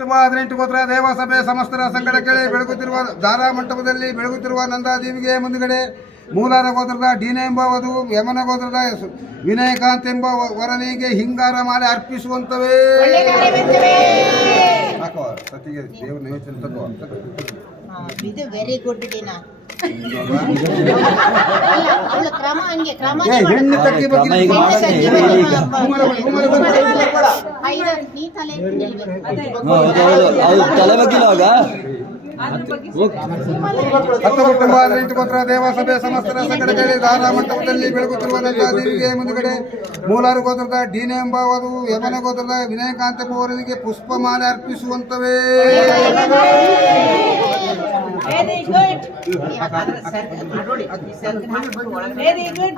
18 ಗೋತ್ರ ದೇವಸಭೆ ಸಮಸ್ತರ ಸಂಗಡ ಕೇಳಿ ಬೆಳಗುತ್ತಿರುವ ದಾರಾ ಮಂಟಪದಲ್ಲಿ ಬೆಳಗುತ್ತಿರುವ ನಂದಾದೇವಿಗೆ ಮುಂದುಗಡೆ ಮೂಲಾರ ಗೋತ್ರದ ಡೀನ ಎಂಬ ವಧು ಯಮನ ಗೋತ್ರದ ವಿನಯಕಾಂತ್ ಎಂಬ ವರನಿಗೆ ಹಿಂಗಾರ ಮಾಲೆ ಅರ್ಪಿಸುವಂತವೇ. ಸತಿಗೆ ದೇವ್ರ ನೈವೇದ್ಯ ಇದು ವೆರಿ ಗುಡ್ ದಿನ. ಕ್ರಮ ಹಂಗೆ ಕ್ರಮ ಹೆಣ್ಣು ತಕ್ಕಿ ಬಗ್ಗೆ ತಲೆ ಬಗ್ಗಿರುವಾಗ 18 ಗೋತ್ರ ದೇವಸಭೆ ಸಮಸ್ತರ ಸಂಗಡ ಕೇಳಿ ದಾರಾ ಮಂಟಪದಲ್ಲಿ ಬೆಳಗುತ್ತಿರುವ ನಂದಾದೇವಿಗೆ ಮುಂದುಗಡೆ ಮೂಲಾರು ಗೋತ್ರದ ಡೀನ ಎಂಬ ವಧು ಯಮನ ಗೋತ್ರದ ವಿನಯಕಾಂತ್ ಎಂಬುವವರಿಗೆ ಪುಷ್ಪಮಾಲೆ ಅರ್ಪಿಸುವಂತವೇ. Very good. Very good.